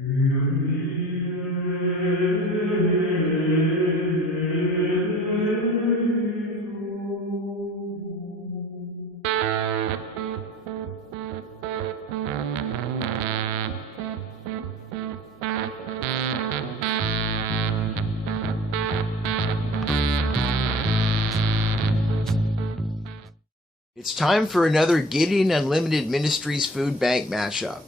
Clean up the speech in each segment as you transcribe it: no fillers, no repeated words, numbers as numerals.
It's time for another Gideon Unlimited Ministries Food Bank mashup.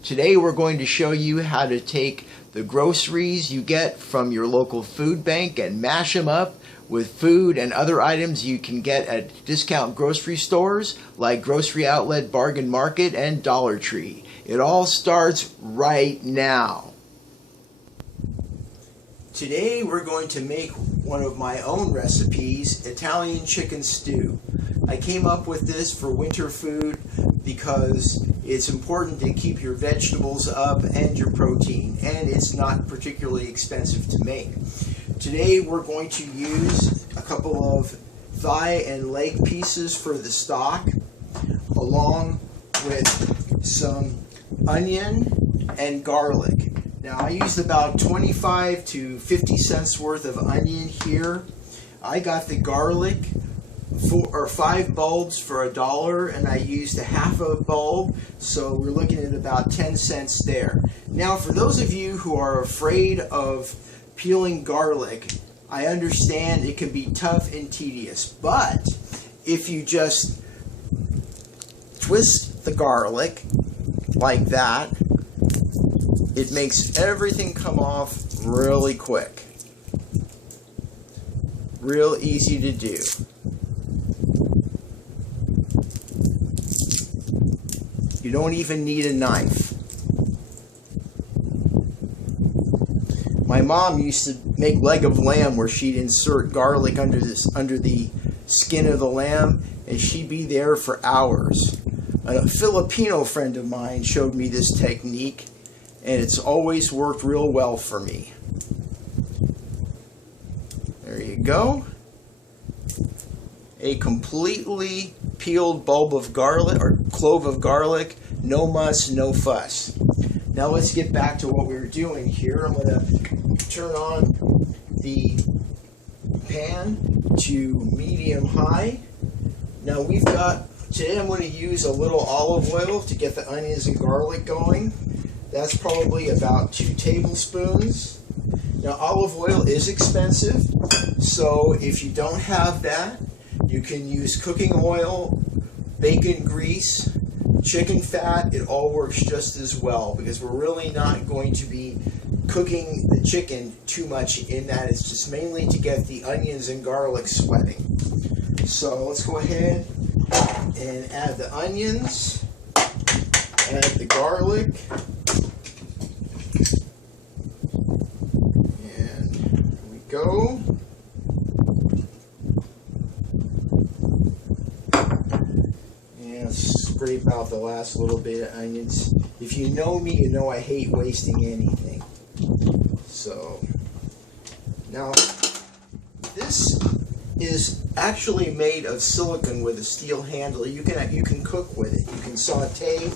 Today we're going to show you how to take the groceries you get from your local food bank and mash them up with food and other items you can get at discount grocery stores like Grocery Outlet, Bargain Market, and Dollar Tree. It all starts right now. Today we're going to make one of my own recipes, Italian chicken stew. I came up with this for winter food because it's important to keep your vegetables up and your protein, and it's not particularly expensive to make. Today we're going to use a couple of thigh and leg pieces for the stock, along with some onion and garlic. Now I used about 25 to 50 cents worth of onion here. I got the garlic 5 bulbs for $1, and I used a half a bulb, so we're looking at about 10 cents there. Now for those of you who are afraid of peeling garlic, I understand it can be tough and tedious, but if you just twist the garlic like that, it makes everything come off really quick. Real easy to do. You don't even need a knife. My mom used to make leg of lamb where she'd insert garlic under the skin of the lamb, and she'd be there for hours. A Filipino friend of mine showed me this technique, and it's always worked real well for me. There you go. A completely peeled bulb of garlic or clove of garlic, no muss, no fuss. Now let's get back to what we were doing here. I'm going to turn on the pan to medium high. Now today I'm going to use a little olive oil to get the onions and garlic going. That's probably about 2 tablespoons. Now olive oil is expensive, so if you don't have that, you can use cooking oil, bacon grease, chicken fat. It all works just as well because we're really not going to be cooking the chicken too much in that. It's just mainly to get the onions and garlic sweating. So let's go ahead and add the onions, add the garlic, and there we go. Scrape out the last little bit of onions. If you know me, you know I hate wasting anything. So now this is actually made of silicone with a steel handle. You can cook with it. You can saute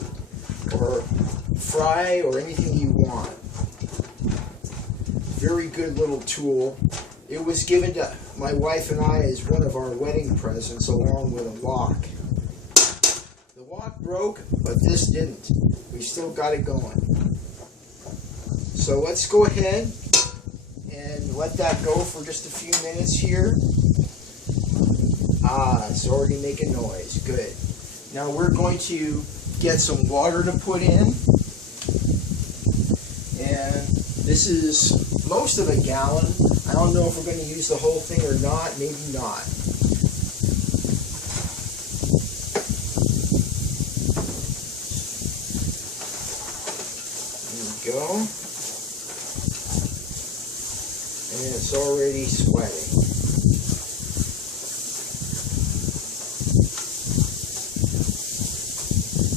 or fry or anything you want. Very good little tool. It was given to my wife and I as one of our wedding presents, along with a wok. The wok broke, but this didn't. We still got it going. So let's go ahead and let that go for just a few minutes here. It's already making noise. Good. Now we're going to get some water to put in. And this is most of a gallon. I don't know if we're going to use the whole thing or not. Maybe not. Go, and it's already sweating.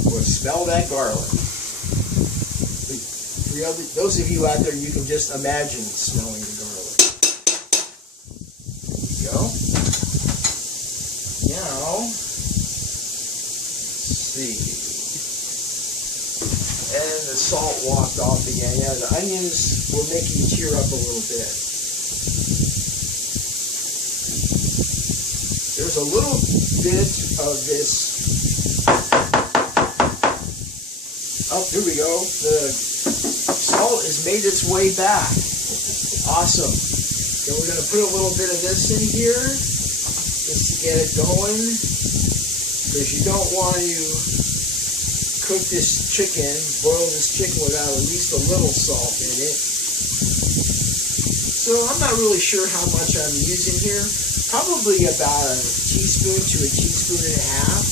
Well, smell that garlic. For those of you out there, you can just imagine smelling the garlic. There you go. Now, let's see. And the salt walked off again. Yeah, the onions will make you tear up a little bit. There's a little bit of this. Oh, here we go. The salt has made its way back. Awesome. Then we're going to put a little bit of this in here just to get it going, because you don't want to cook this chicken, boil this chicken without at least a little salt in it. So I'm not really sure how much I'm using here. Probably about a teaspoon to a teaspoon and a half.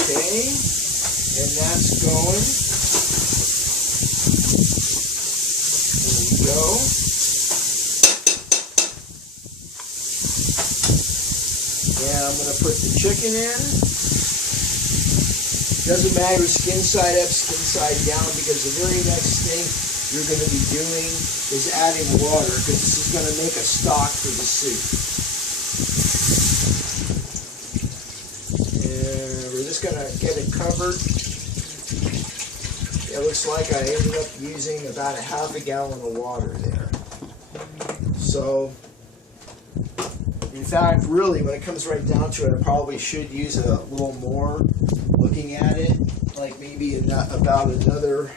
Okay, and that's going. There we go. And I'm going to put the chicken in. Doesn't matter skin side up, skin side down, because the very next thing you're going to be doing is adding water, because this is going to make a stock for the soup. And we're just going to get it covered. It looks like I ended up using about a half a gallon of water there. So, in fact, really, when it comes right down to it, I probably should use a little more. Looking at it, like maybe about another,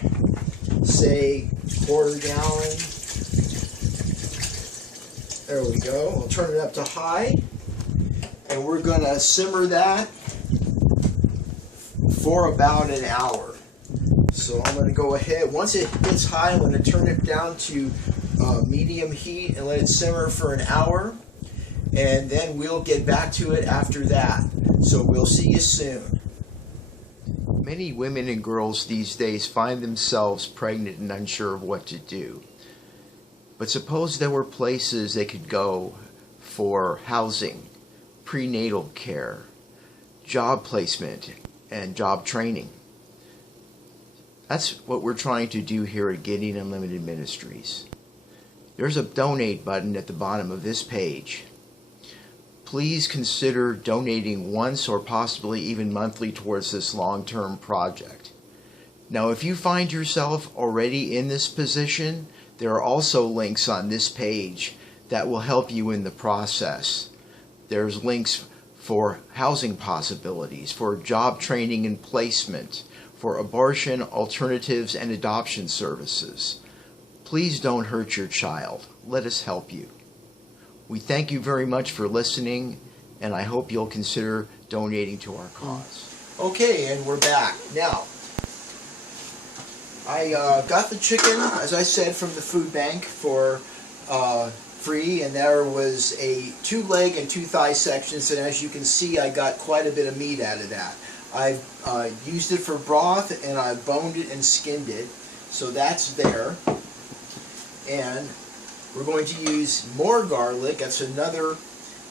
say, quarter gallon. There we go. I'll turn it up to high, and we're going to simmer that for about an hour. So I'm going to go ahead. Once it gets high, I'm going to turn it down to medium heat and let it simmer for an hour, and then we'll get back to it after that. So we'll see you soon. Many women and girls these days find themselves pregnant and unsure of what to do. But suppose there were places they could go for housing, prenatal care, job placement, and job training. That's what we're trying to do here at Gideon Unlimited Ministries. There's a donate button at the bottom of this page. Please consider donating once or possibly even monthly towards this long-term project. Now, if you find yourself already in this position, there are also links on this page that will help you in the process. There's links for housing possibilities, for job training and placement, for abortion alternatives and adoption services. Please don't hurt your child. Let us help you. We thank you very much for listening, and I hope you'll consider donating to our cause. Okay, and we're back. Now, I got the chicken, as I said, from the food bank for free, and there was a 2-leg and 2-thigh sections, and as you can see, I got quite a bit of meat out of that. I've used it for broth, and I boned it and skinned it, so that's there. And we're going to use more garlic. That's another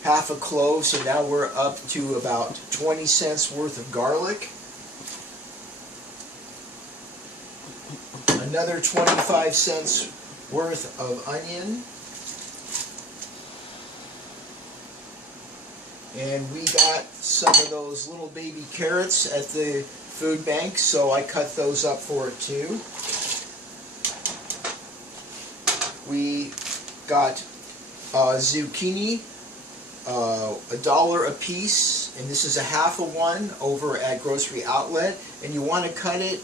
half a clove, so now we're up to about 20 cents worth of garlic. Another 25 cents worth of onion. And we got some of those little baby carrots at the food bank, so I cut those up for it too. We got zucchini, $1 a piece, and this is a half of one over at Grocery Outlet, and you want to cut it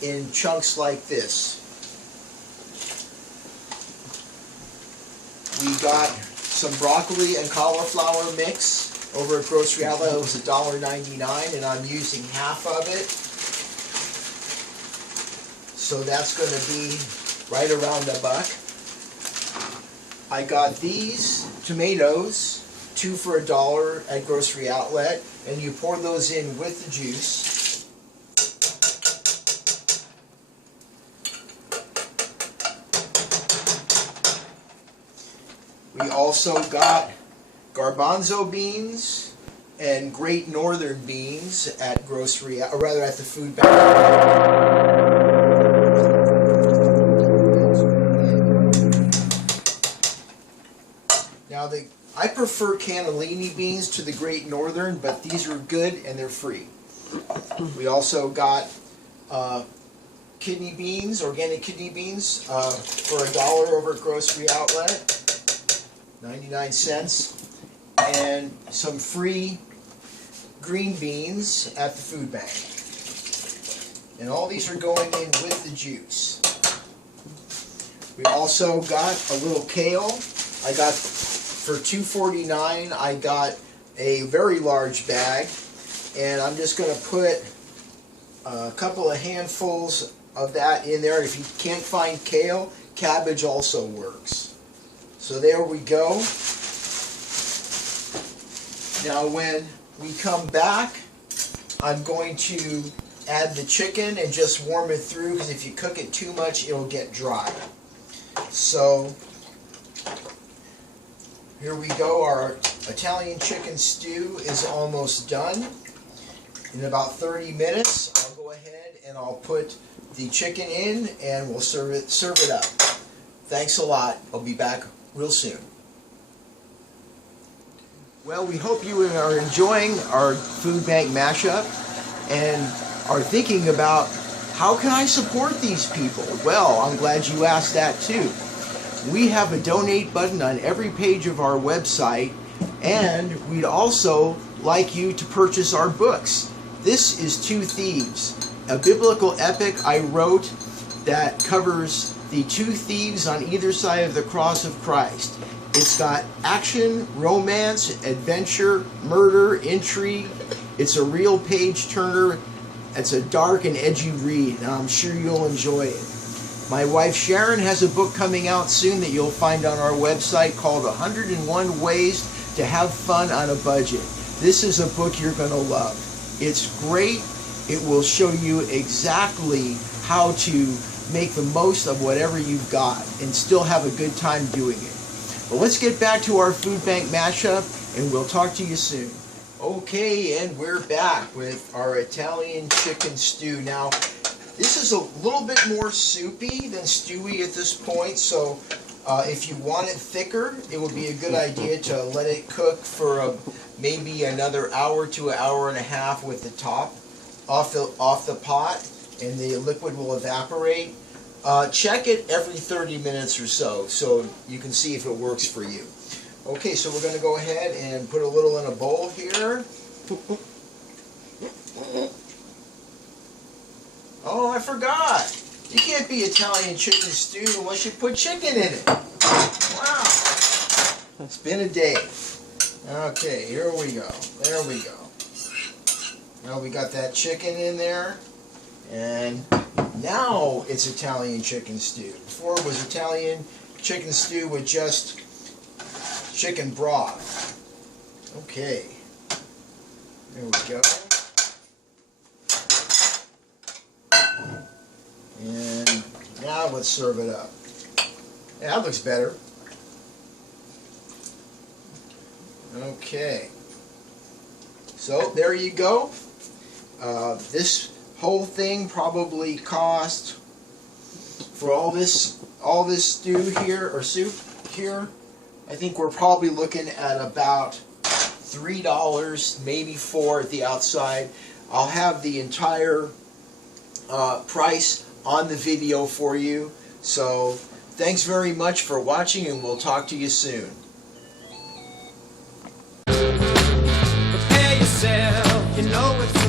in chunks like this. We got some broccoli and cauliflower mix over at Grocery Outlet. It was $1.99, and I'm using half of it. So that's going to be right around $1. I got these tomatoes, 2 for $1 at Grocery Outlet, and you pour those in with the juice. We also got garbanzo beans and Great Northern beans at Grocery, or rather at the food bank. Now I prefer cannellini beans to the Great Northern, but these are good and they're free. We also got kidney beans, organic kidney beans, for $1 over at Grocery Outlet, 99 cents, and some free green beans at the food bank. And all these are going in with the juice. We also got a little kale. I got, for $2.49, I got a very large bag, and I'm just going to put a couple of handfuls of that in there. If you can't find kale, cabbage also works. So there we go. Now when we come back, I'm going to add the chicken and just warm it through, because if you cook it too much, it'll get dry. So here we go. Our Italian chicken stew is almost done. In about 30 minutes, I'll go ahead and I'll put the chicken in and we'll serve it up. Thanks a lot. I'll be back real soon. Well, we hope you are enjoying our food bank mashup and are thinking about, how can I support these people? Well, I'm glad you asked that too. We have a donate button on every page of our website, and we'd also like you to purchase our books. This is Two Thieves, a biblical epic I wrote that covers the two thieves on either side of the cross of Christ. It's got action, romance, adventure, murder, intrigue. It's a real page turner. It's a dark and edgy read, and I'm sure you'll enjoy it. My wife Sharon has a book coming out soon that you'll find on our website called 101 Ways to Have Fun on a Budget. This is a book you're going to love. It's great. It will show you exactly how to make the most of whatever you've got and still have a good time doing it. But let's get back to our food bank mashup, and we'll talk to you soon. Okay, and we're back with our Italian chicken stew. Now, this is a little bit more soupy than stewy at this point, so if you want it thicker, it would be a good idea to let it cook for maybe another hour to an hour and a half with the top off the pot, and the liquid will evaporate. Check it every 30 minutes or so you can see if it works for you. Okay, so we're going to go ahead and put a little in a bowl here. Oh, I forgot. You can't be Italian chicken stew unless you put chicken in it. Wow. It's been a day. Okay, here we go. There we go. Now we got that chicken in there. And now it's Italian chicken stew. Before it was Italian chicken stew with just chicken broth. Okay. There we go. And now let's serve it up. Yeah, that looks better. Okay. So there you go. This whole thing probably cost, for all this stew here, or soup here, I think we're probably looking at about $3, maybe $4 at the outside. I'll have the entire price on the video for you. So thanks very much for watching, and we'll talk to you soon. Prepare yourself, you know it's